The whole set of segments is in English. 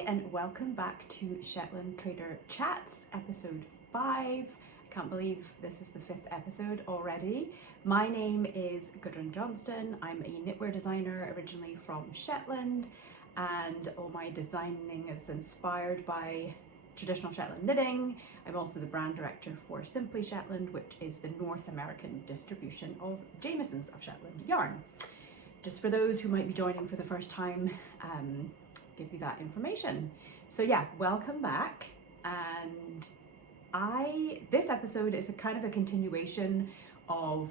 Hi and welcome back to Shetland Trader Chats, episode 5. I can't believe this is the 5th episode already. My name is Gudrun Johnston. I'm a knitwear designer originally from Shetland, and all my designing is inspired by traditional Shetland knitting. I'm also the brand director for Simply Shetland, which is the North American distribution of Jamieson's of Shetland yarn. Just for those who might be joining for the first time, give you that information. So yeah, welcome back. And this episode is a kind of a continuation of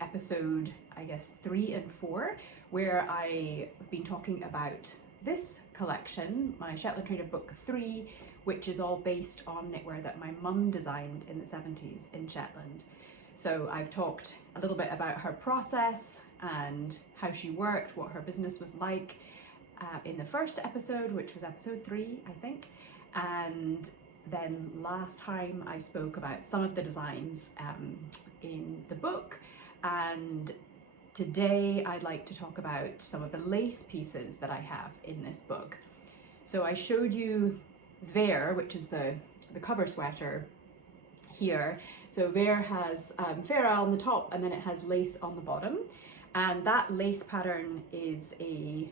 episode, I guess, 3 and 4, where I've been talking about this collection, my Shetland Trader Book 3, which is all based on knitwear that my mum designed in the 70s in Shetland. So I've talked a little bit about her process and how she worked, what her business was like in the first episode, which was episode 3, I think. And then last time I spoke about some of the designs in the book, and today I'd like to talk about some of the lace pieces that I have in this book. So I showed you Vare, which is the cover sweater here. So Vare has fair on the top and then it has lace on the bottom, and that lace pattern is a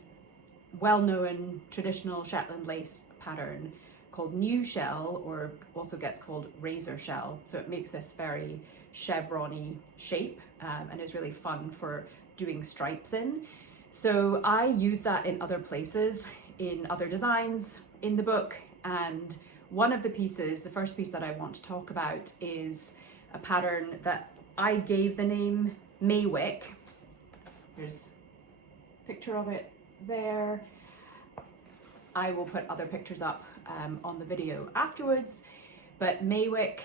well-known traditional Shetland lace pattern called new shell, or also gets called razor shell. So it makes this very chevron-y shape and is really fun for doing stripes in. So I use that in other places, in other designs in the book. And one of the pieces, the first piece that I want to talk about, is a pattern that I gave the name Maywick. There's a picture of it there. I will put other pictures up on the video afterwards. But Maywick,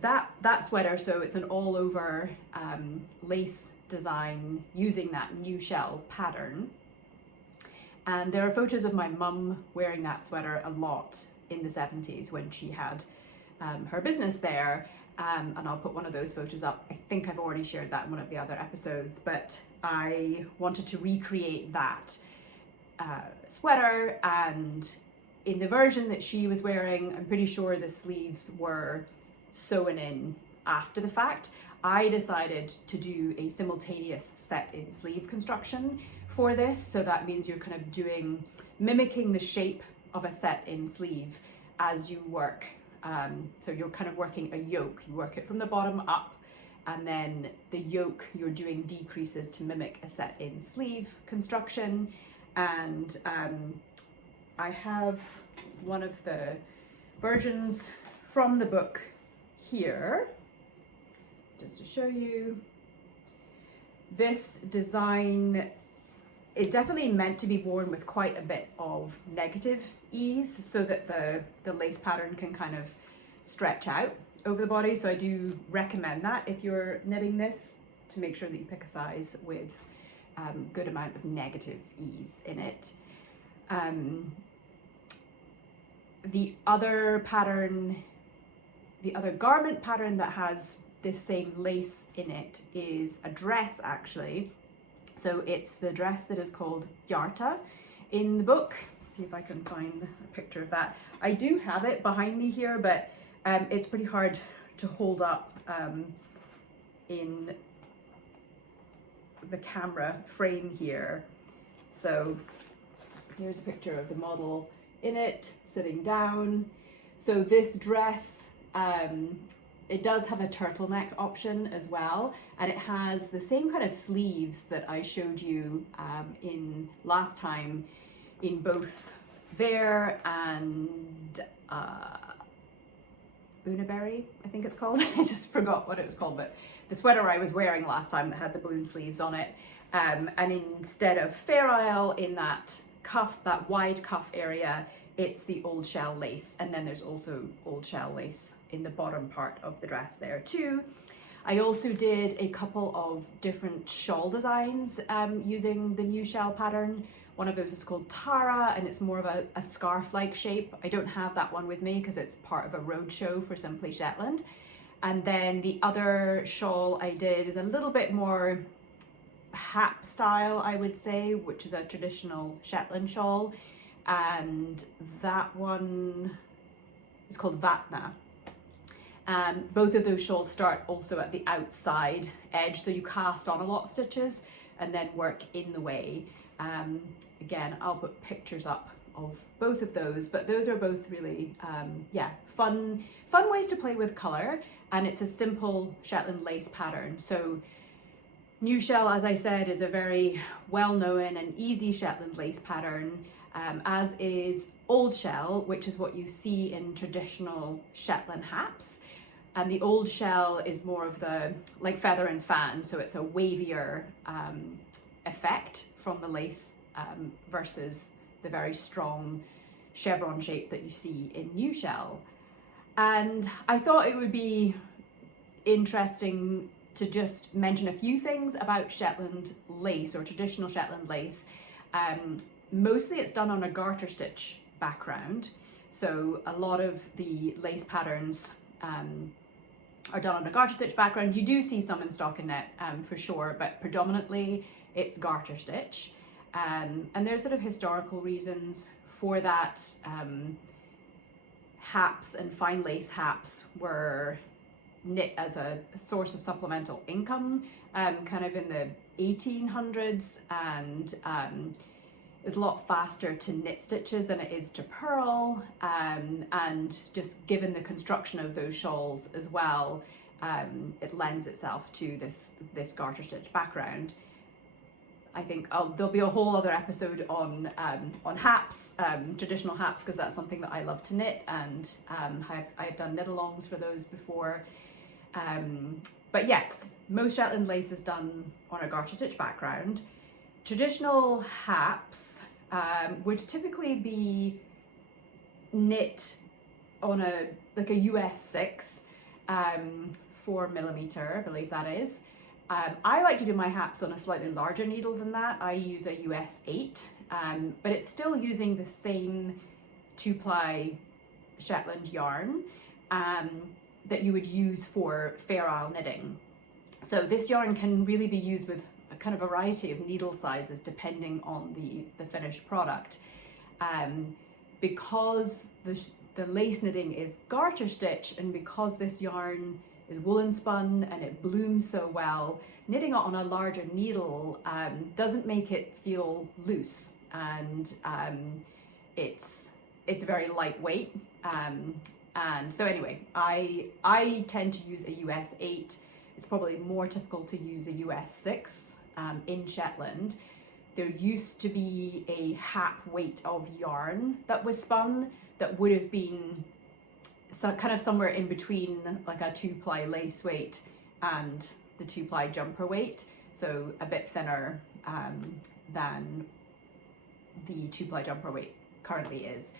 that sweater, so it's an all over lace design using that new shell pattern. And there are photos of my mum wearing that sweater a lot in the 70s when she had her business there. And I'll put one of those photos up. I think I've already shared that in one of the other episodes, but I wanted to recreate that sweater, and in the version that she was wearing, I'm pretty sure the sleeves were sewn in after the fact. I decided to do a simultaneous set-in sleeve construction for this, so that means you're kind of mimicking the shape of a set-in sleeve as you work. So you're kind of working a yoke. You work it from the bottom up, and then the yoke, you're doing decreases to mimic a set-in sleeve construction. And I have one of the versions from the book here, just to show you. This design is definitely meant to be worn with quite a bit of negative ease, so that the lace pattern can kind of stretch out over the body. So I do recommend that if you're knitting this, to make sure that you pick a size with good amount of negative ease in it. The other garment pattern that has this same lace in it is a dress, actually. So it's the dress that is called Yarta in the book. Let's see if I can find a picture of that. I do have it behind me here, but it's pretty hard to hold up in the camera frame here. So here's a picture of the model in it sitting down. So this dress, it does have a turtleneck option as well, and it has the same kind of sleeves that I showed you in last time in both Vare and Unaberry, I think it's called. I just forgot what it was called, but the sweater I was wearing last time that had the balloon sleeves on it. And instead of Fair Isle in that cuff, that wide cuff area, it's the old shell lace. And then there's also old shell lace in the bottom part of the dress there too. I also did a couple of different shawl designs using the new shell pattern. One of those is called Tara, and it's more of a scarf-like shape. I don't have that one with me because it's part of a road show for Simply Shetland. And then the other shawl I did is a little bit more hap style, I would say, which is a traditional Shetland shawl. and that one is called Vatna. Both of those shawls start also at the outside edge, so you cast on a lot of stitches and then work in the way. Again, I'll put pictures up of both of those, but those are both really fun ways to play with colour, and it's a simple Shetland lace pattern. So New Shell, as I said, is a very well-known and easy Shetland lace pattern, as is Old Shell, which is what you see in traditional Shetland haps. And the Old Shell is more of the like feather and fan, so it's a wavier effect from the lace versus the very strong chevron shape that you see in New Shell. And I thought it would be interesting to just mention a few things about Shetland lace, or traditional Shetland lace. Mostly it's done on a garter stitch background, so a lot of the lace patterns are done on a garter stitch background. You do see some in stockinette for sure, but predominantly it's garter stitch. And there's sort of historical reasons for that. Haps and fine lace haps were knit as a source of supplemental income kind of in the 1800s, and it's a lot faster to knit stitches than it is to purl, and just given the construction of those shawls as well, it lends itself to this garter stitch background. I think there'll be a whole other episode on haps, traditional haps, because that's something that I love to knit, and I've done knit-alongs for those before. But yes, most Shetland lace is done on a garter stitch background. Traditional haps would typically be knit on a US 6, 4mm, I believe that is. I like to do my haps on a slightly larger needle than that. I use a US 8, but it's still using the same 2-ply Shetland yarn that you would use for Fair Isle knitting. So this yarn can really be used with a kind of variety of needle sizes depending on the finished product. Because the lace knitting is garter stitch, and because this yarn is woolen spun and it blooms so well, knitting it on a larger needle doesn't make it feel loose, and it's very lightweight. And so anyway, I tend to use a US 8. It's probably more typical to use a US 6 in Shetland. There used to be a hap weight of yarn that was spun that would have been kind of somewhere in between like a 2-ply lace weight and the 2-ply jumper weight, so a bit thinner than the 2-ply jumper weight currently is.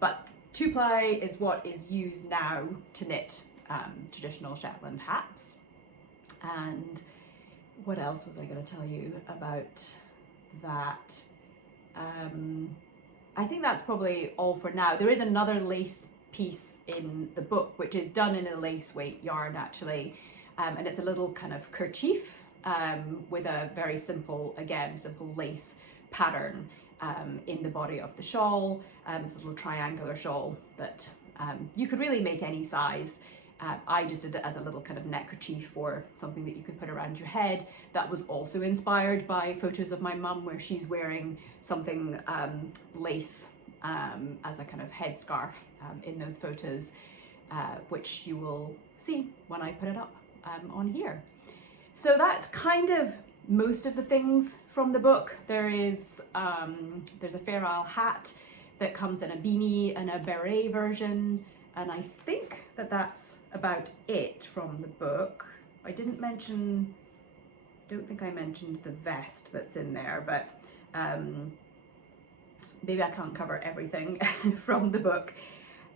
But 2-ply is what is used now to knit traditional Shetland haps. And what else was I going to tell you about that? I think that's probably all for now. There is another lace piece in the book which is done in a lace weight yarn actually, and it's a little kind of kerchief with a very simple lace pattern in the body of the shawl. It's a little triangular shawl that you could really make any size. I just did it as a little kind of neckerchief, or something that you could put around your head. That was also inspired by photos of my mum where she's wearing something lace as a kind of headscarf in those photos, which you will see when I put it up on here. So that's kind of most of the things from the book. There's a Fair Isle hat that comes in a beanie and a beret version, and I think that that's about it from the book. I don't think I mentioned the vest that's in there, but maybe I can't cover everything from the book.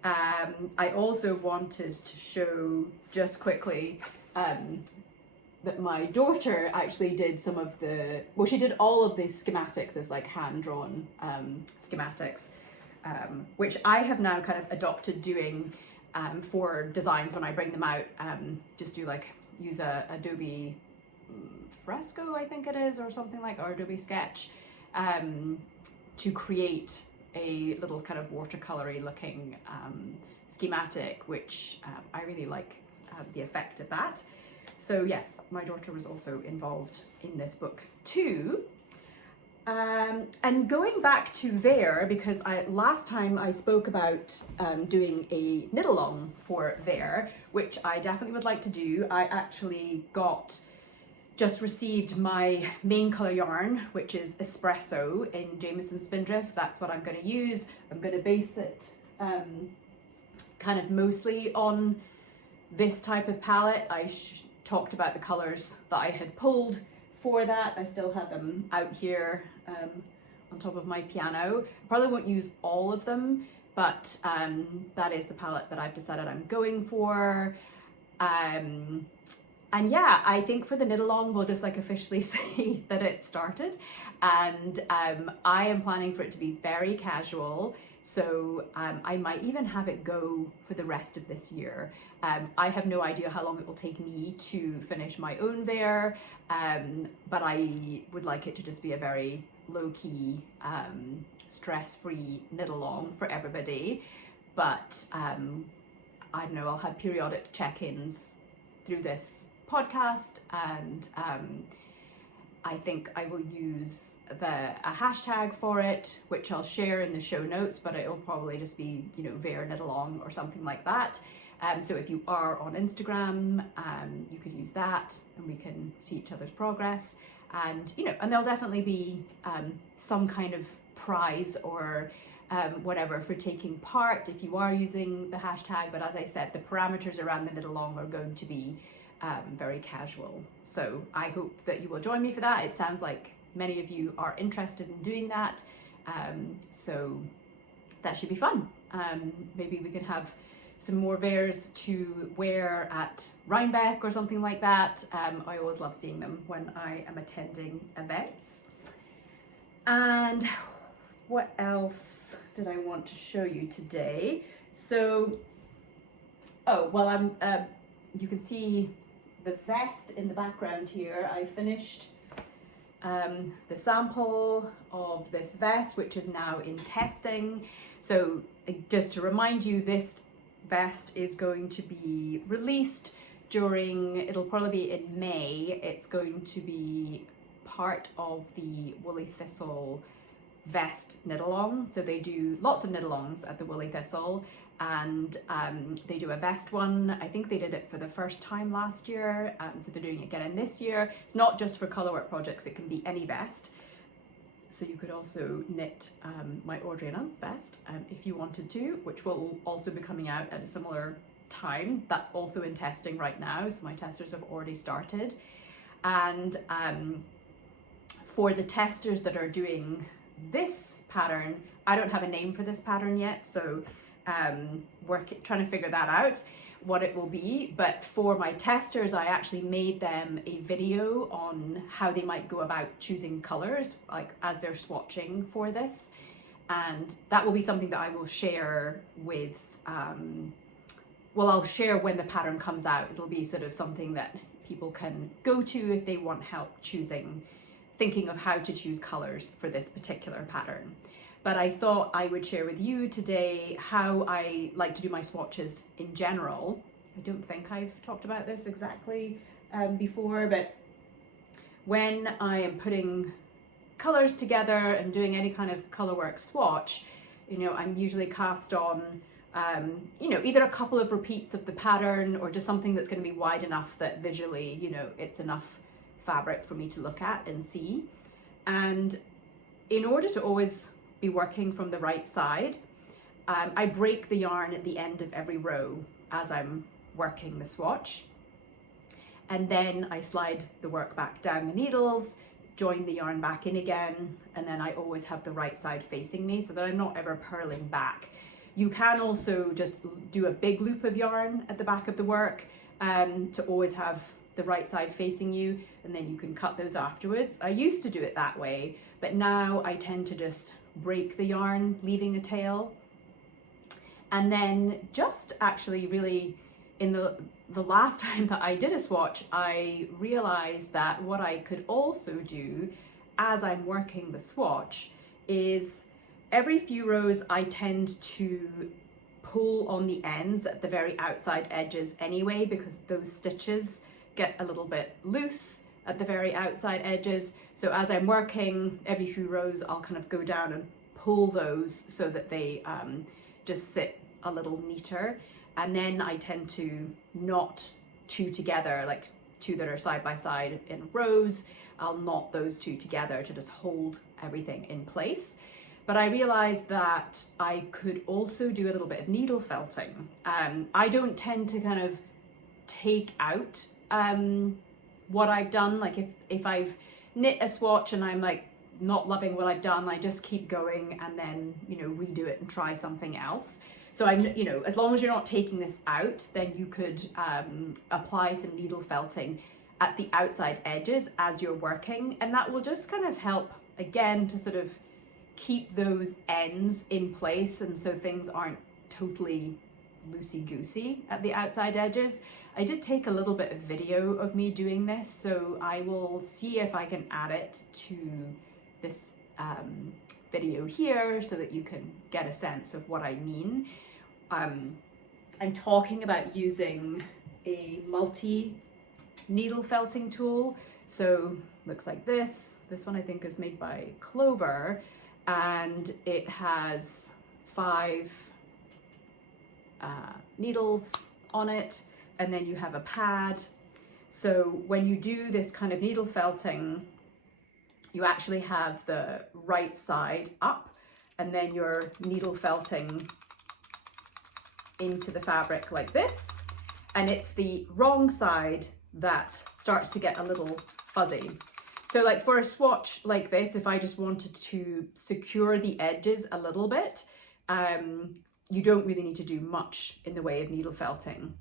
I also wanted to show just quickly that my daughter actually did she did all of these schematics as like hand-drawn schematics, which I have now kind of adopted doing for designs when I bring them out. Just use a Adobe Fresco, I think it is, or something like, or Adobe Sketch, to create a little kind of watercolory looking schematic, which I really like the effect of that. So yes, my daughter was also involved in this book too. And going back to Vare, because last time I spoke about doing a knit along for Vare, which I definitely would like to do. I actually just received my main colour yarn, which is Espresso in Jameson Spindrift. That's what I'm going to use. I'm going to base it kind of mostly on this type of palette. I talked about the colours that I had pulled for that. I still have them out here on top of my piano. Probably won't use all of them, but that is the palette that I've decided I'm going for. And yeah, I think for the knit along, we'll just like officially say that it started. And I am planning for it to be very casual. So I might even have it go for the rest of this year. I have no idea how long it will take me to finish my own Vare, but I would like it to just be a very low-key, stress-free knit along for everybody. But I don't know, I'll have periodic check-ins through this podcast, and I think I will use a hashtag for it, which I'll share in the show notes, but it'll probably just be, you know, Vare knit along or something like that. So if you are on Instagram, you could use that and we can see each other's progress. And, you know, and there'll definitely be some kind of prize or whatever for taking part if you are using the hashtag. But as I said, the parameters around the knit along are going to be very casual. So I hope that you will join me for that. It sounds like many of you are interested in doing that. So that should be fun. Maybe we can have some more Vares to wear at Rhinebeck or something like that. I always love seeing them when I am attending events. And what else did I want to show you today? So, oh, well, you can see the vest in the background here. I finished the sample of this vest, which is now in testing. So just to remind you, this vest is going to be released it'll probably be in May. It's going to be part of the Woolly Thistle vest knit along. So they do lots of knit alongs at the Woolly Thistle, and they do a vest one. I think they did it for the first time last year, so they're doing it again this year. It's not just for Colorwork projects, it can be any vest. So you could also knit my Audrey and Aunt's vest if you wanted to, which will also be coming out at a similar time. That's also in testing right now, so my testers have already started. And for the testers that are doing this pattern, I don't have a name for this pattern yet, so we're trying to figure that out, what it will be. But for my testers, I actually made them a video on how they might go about choosing colors, like as they're swatching for this. And that will be something that I will share with, well, I'll share when the pattern comes out. It'll be sort of something that people can go to if they want help thinking of how to choose colors for this particular pattern. But I thought I would share with you today how I like to do my swatches in general. I don't think I've talked about this exactly before, but when I am putting colors together and doing any kind of Colorwork swatch, you know, I'm usually cast on, you know, either a couple of repeats of the pattern or just something that's going to be wide enough that visually, you know, it's enough fabric for me to look at and see. And in order to always be working from the right side, I break the yarn at the end of every row as I'm working the swatch, and then I slide the work back down the needles, join the yarn back in again, and then I always have the right side facing me so that I'm not ever purling back. You can also just do a big loop of yarn at the back of the work to always have the right side facing you, and then you can cut those afterwards. I used to do it that way, but now I tend to just break the yarn, leaving a tail. And then just actually really in the last time that I did a swatch, I realized that what I could also do as I'm working the swatch is every few rows I tend to pull on the ends at the very outside edges anyway, because those stitches get a little bit loose at the very outside edges. So as I'm working every few rows, I'll kind of go down and pull those so that they just sit a little neater. And then I tend to knot two together, like two that are side by side in rows. I'll knot those two together to just hold everything in place. But I realized that I could also do a little bit of needle felting. I don't tend to kind of take out what I've done. Like if I've knit a swatch and I'm like not loving what I've done, I just keep going and then, you know, redo it and try something else. So I'm, you know, as long as you're not taking this out, then you could apply some needle felting at the outside edges as you're working, and that will just kind of help again to sort of keep those ends in place, and so things aren't totally loosey-goosey at the outside edges. I did take a little bit of video of me doing this, so I will see if I can add it to this video here so that you can get a sense of what I mean. I'm talking about using a multi needle felting tool. So looks like this. This one I think is made by Clover, and it has 5 needles on it, and then you have a pad. So when you do this kind of needle felting, you actually have the right side up, and then you're needle felting into the fabric like this, and it's the wrong side that starts to get a little fuzzy. So like for a swatch like this, if I just wanted to secure the edges a little bit, you don't really need to do much in the way of needle felting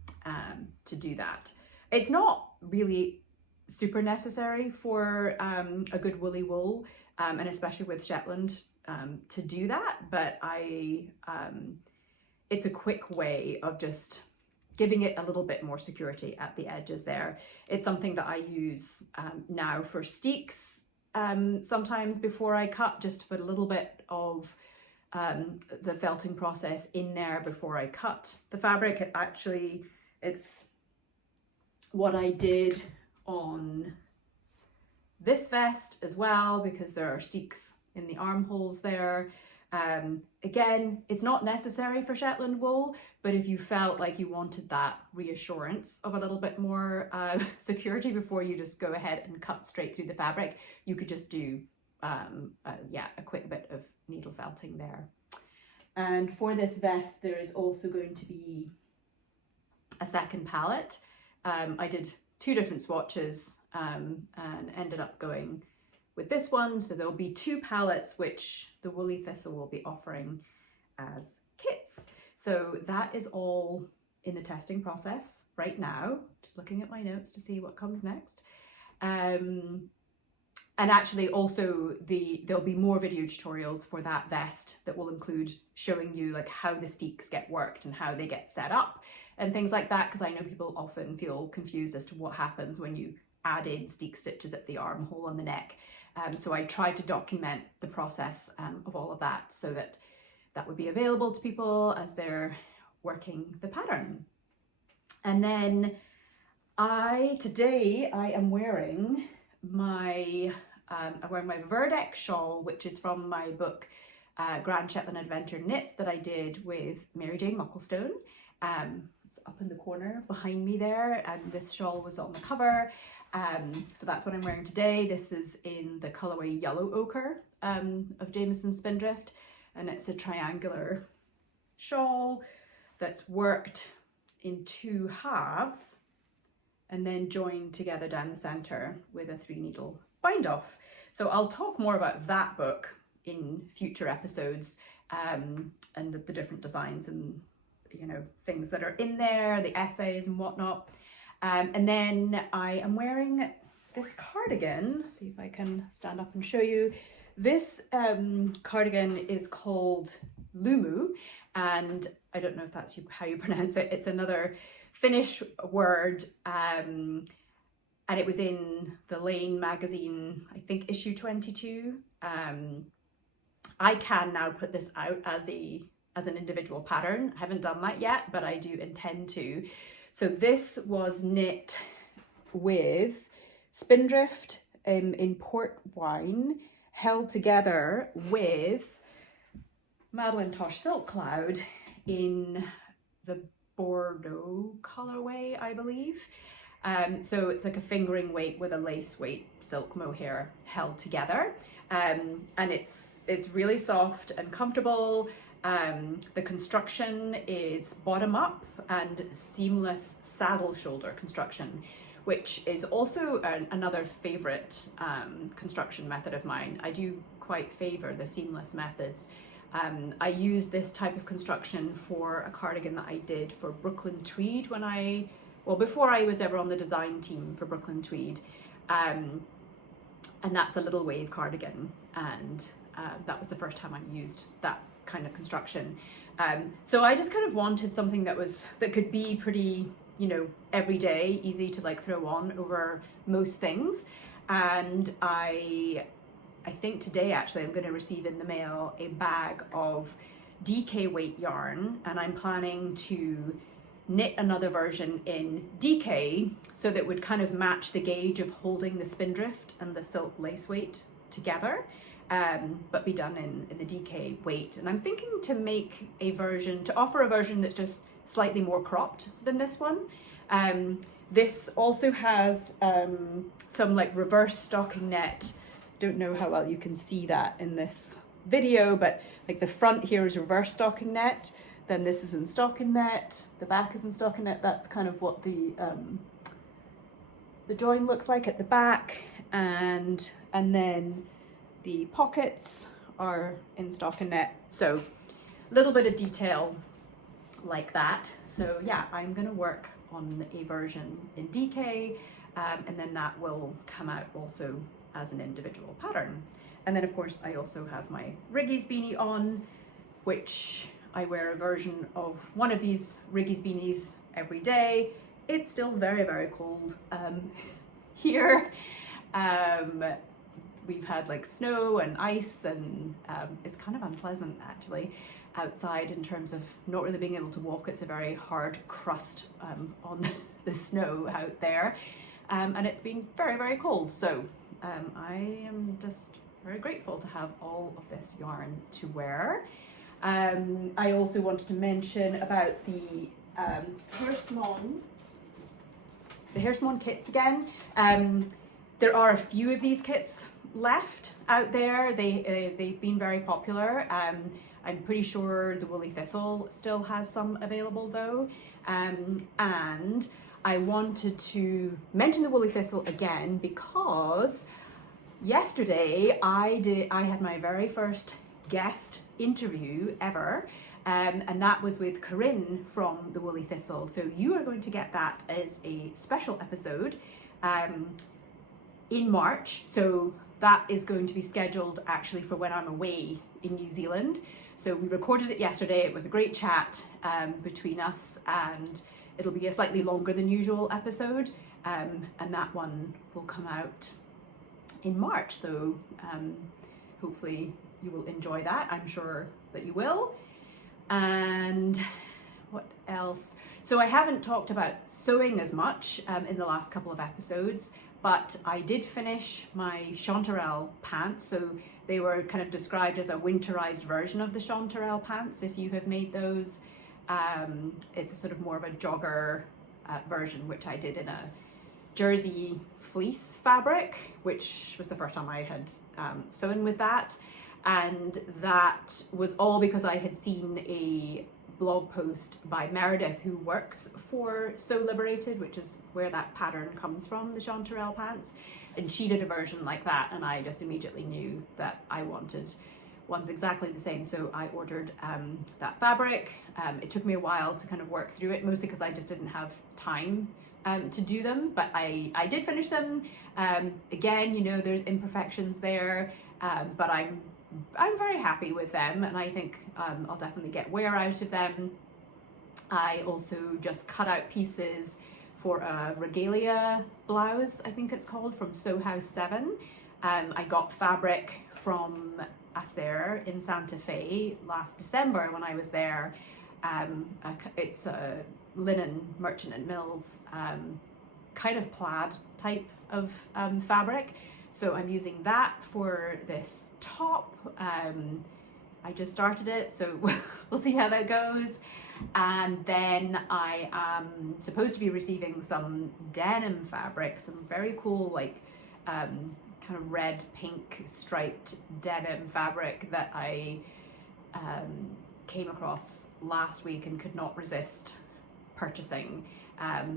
to do that. It's not really super necessary for a good woolly wool, and especially with Shetland, to do that, but it's a quick way of just giving it a little bit more security at the edges there. It's something that I use now for steeks sometimes before I cut, just to put a little bit of the felting process in there before I cut the fabric. It's what I did on this vest as well, because there are steeks in the armholes there. Again, it's not necessary for Shetland wool, but if you felt like you wanted that reassurance of a little bit more security before you just go ahead and cut straight through the fabric, you could just do a quick bit of needle felting there. And for this vest, there is also going to be a second palette. I did 2 different swatches and ended up going with this one. So there'll be 2 palettes which the Woolly Thistle will be offering as kits. So that is all in the testing process right now. Just looking at my notes to see what comes next. And actually also there'll be more video tutorials for that vest that will include showing you like how the steeks get worked and how they get set up and things like that, because I know people often feel confused as to what happens when you add in steek stitches at the armhole on the neck. So I tried to document the process of all of that so that that would be available to people as they're working the pattern. And then today I am wearing my Verdeck shawl, which is from my book Grand Shetland Adventure Knits that I did with Mary Jane Mucklestone. It's up in the corner behind me there, and this shawl was on the cover. So that's what I'm wearing today. This is in the colourway Yellow Ochre of Jameson Spindrift, and it's a triangular shawl that's worked in 2 halves and then joined together down the centre with a 3 needle bind off. So I'll talk more about that book in future episodes, and the different designs and, you know, things that are in there, the essays and whatnot. And then I am wearing this cardigan. See if I can stand up and show you. This cardigan is called Lumu, and I don't know if that's how you pronounce it. It's another Finnish word, and it was in the Lane magazine, I think issue 22. I can now put this out as an individual pattern. I haven't done that yet, but I do intend to. So this was knit with Spindrift in port wine, held together with Madeline Tosh Silk Cloud in the Bordeaux colorway, I believe. So it's like a fingering weight with a lace weight silk mohair held together. And it's really soft and comfortable. The construction is bottom up and seamless saddle shoulder construction, which is also another favorite construction method of mine. I do quite favor the seamless methods. I used this type of construction for a cardigan that I did for Brooklyn Tweed before I was ever on the design team for Brooklyn Tweed. And that's the little wave cardigan. And that was the first time I used that kind of construction. So I just kind of wanted something that could be pretty, everyday, easy to like throw on over most things. And I think today actually I'm going to receive in the mail a bag of DK weight yarn, and I'm planning to knit another version in DK so that would kind of match the gauge of holding the spindrift and the silk lace weight together, but be done in the DK weight. And I'm thinking to offer a version that's just slightly more cropped than this one. This also has some like reverse stocking net. Don't know how well you can see that in this video, but like the front here is reverse stocking net, then this is in stocking net, the back is in stocking net. That's kind of what the join looks like at the back, and then the pockets are in stocking net. So a little bit of detail like that. So yeah, I'm gonna work on a version in DK, and then that will come out also as an individual pattern. And then of course I also have my Riggies beanie on, which I wear a version of one of these Riggies beanies every day. It's still very, very cold here. We've had like snow and ice, and it's kind of unpleasant actually outside in terms of not really being able to walk. It's a very hard crust on the snow out there, and it's been very, very cold. So I am just very grateful to have all of this yarn to wear. I also wanted to mention about the Hairsmon kits again. There are a few of these kits left out there. They've been very popular. I'm pretty sure the Woolly Thistle still has some available though. And I wanted to mention the Woolly Thistle again because yesterday I had my very first guest interview ever, and that was with Corinne from the Woolly Thistle. So you are going to get that as a special episode in March. So that is going to be scheduled actually for when I'm away in New Zealand. So we recorded it yesterday. It was a great chat between us, and it'll be a slightly longer than usual episode, and that one will come out in March. So hopefully you will enjoy that. I'm sure that you will. And what else? So I haven't talked about sewing as much in the last couple of episodes, but I did finish my chanterelle pants. So they were kind of described as a winterized version of the chanterelle pants, if you have made those. It's a sort of more of a jogger version, which I did in a jersey fleece fabric, which was the first time I had sewn with that. And that was all because I had seen a blog post by Meredith, who works for Sew Liberated, which is where that pattern comes from, the chanterelle pants. And she did a version like that, and I just immediately knew that I wanted ones exactly the same. So I ordered that fabric. It took me a while to kind of work through it, mostly because I just didn't have time to do them, but I did finish them. Again, you know, there's imperfections there, but I'm very happy with them, and I think I'll definitely get wear out of them. I also just cut out pieces for a regalia blouse, I think it's called, from Sew House 7. I got fabric from Acer in Santa Fe last December when I was there. It's a linen merchant and mills kind of plaid type of fabric. So I'm using that for this top. I just started it, so we'll see how that goes. And then I am supposed to be receiving some denim fabric, some very cool like kind of red pink striped denim fabric that I came across last week and could not resist purchasing.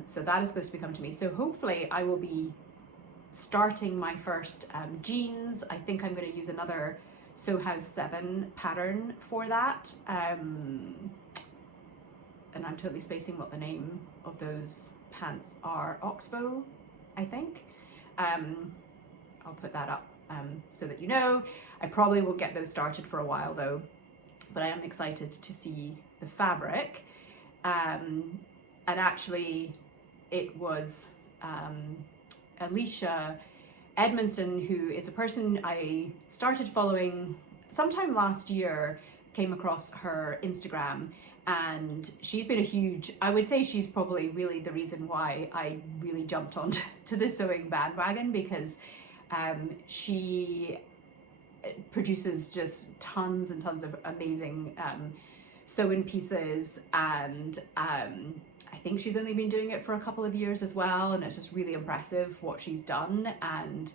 So that is supposed to be coming to me. So hopefully I will be starting my first jeans. I think I'm going to use another Sew House 7 pattern for that. And I'm totally spacing what the name of those pants are. Oxbow, I think. I'll put that up so that you know. I probably won't get those started for a while though, but I am excited to see the fabric. And actually it was Alicia Edmondson, who is a person I started following sometime last year, came across her Instagram, and she's been a huge, I would say she's probably really the reason why I really jumped onto the sewing bandwagon, because she produces just tons and tons of amazing sewing pieces, and I think she's only been doing it for a couple of years as well, and it's just really impressive what she's done, and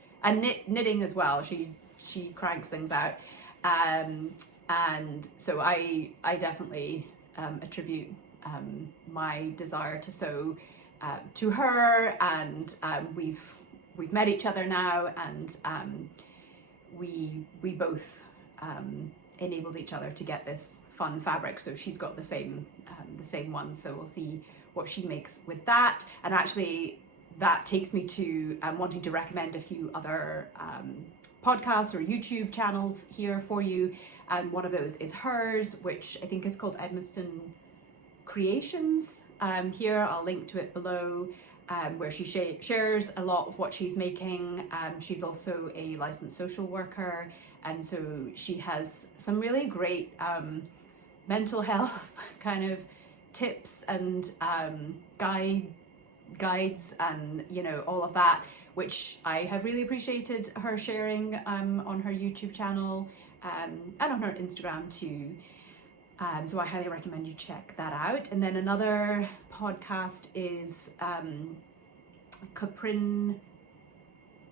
knitting as well. She cranks things out, and so I definitely attribute my desire to sew to her, and we've met each other now, and we both enabled each other to get this fun fabric. So she's got the same one, so we'll see what she makes with that. And actually that takes me to wanting to recommend a few other podcasts or YouTube channels here for you, and one of those is hers, which I think is called Edmondson Creations. Here I'll link to it below, where she shares a lot of what she's making. She's also a licensed social worker, and so she has some really great mental health kind of tips and guides, and you know, all of that, which I have really appreciated her sharing on her YouTube channel and on her Instagram too. So I highly recommend you check that out. And then another podcast is Caprin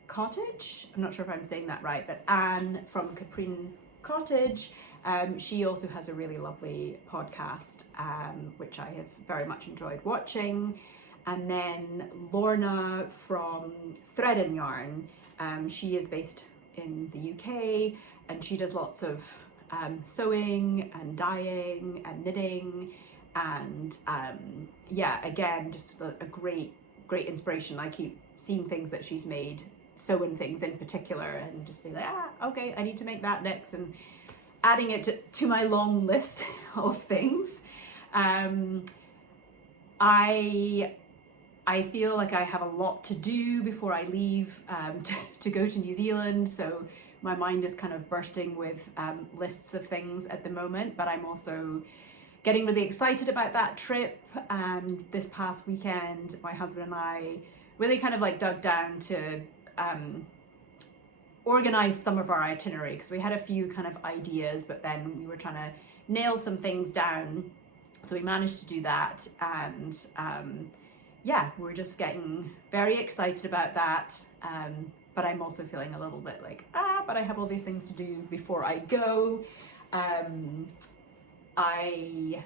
Cottage. I'm not sure if I'm saying that right, but Anne from Caprin Cottage. She also has a really lovely podcast, which I have very much enjoyed watching. And then Lorna from Thread and Yarn. She is based in the UK, and she does lots of sewing and dyeing and knitting, and yeah, again, just a great inspiration. I keep seeing things that she's made, sewing things in particular, and just be like, okay, I need to make that next, and adding it to my long list of things. I feel like I have a lot to do before I leave to go to New Zealand, so my mind is kind of bursting with lists of things at the moment, but I'm also getting really excited about that trip. And this past weekend, my husband and I really kind of like dug down to organize some of our itinerary, because we had a few kind of ideas, but then we were trying to nail some things down. So we managed to do that, and yeah, we're just getting very excited about that. But I'm also feeling a little bit like, but I have all these things to do before I go. I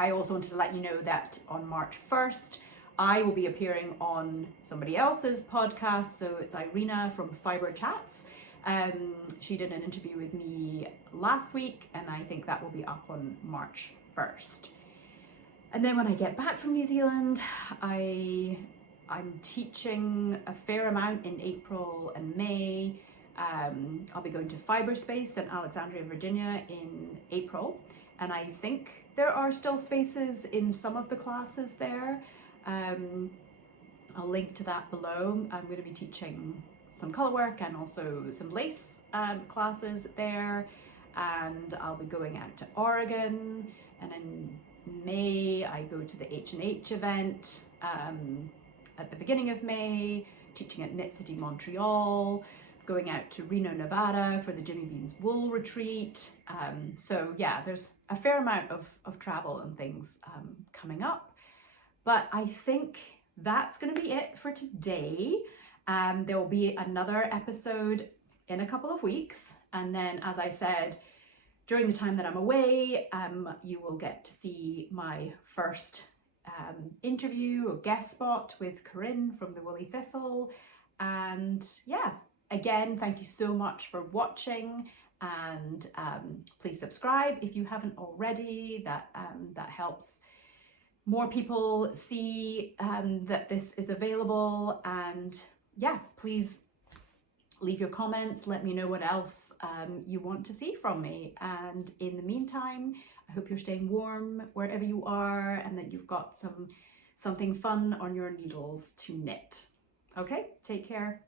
also wanted to let you know that on March 1st, I will be appearing on somebody else's podcast. So it's Irina from Fiber Chats. She did an interview with me last week, and I think that will be up on March 1st. And then when I get back from New Zealand, I'm teaching a fair amount in April and May. I'll be going to Fiberspace in Alexandria, Virginia in April. And I think there are still spaces in some of the classes there. I'll link to that below. I'm going to be teaching some Colorwork and also some lace classes there, and I'll be going out to Oregon, and in May I go to the H&H event at the beginning of May, teaching at Knit City Montreal, going out to Reno, Nevada for the Jimmy Bean's Wool Retreat. So yeah, there's a fair amount of travel and things coming up. But I think that's going to be it for today. There will be another episode in a couple of weeks. And then, as I said, during the time that I'm away, you will get to see my first interview or guest spot with Corinne from the Woolly Thistle. And yeah, again, thank you so much for watching, and please subscribe if you haven't already. That helps more people see that this is available. And yeah, please leave your comments, let me know what else you want to see from me. And in the meantime, I hope you're staying warm wherever you are, and that you've got something fun on your needles to knit. Okay, take care.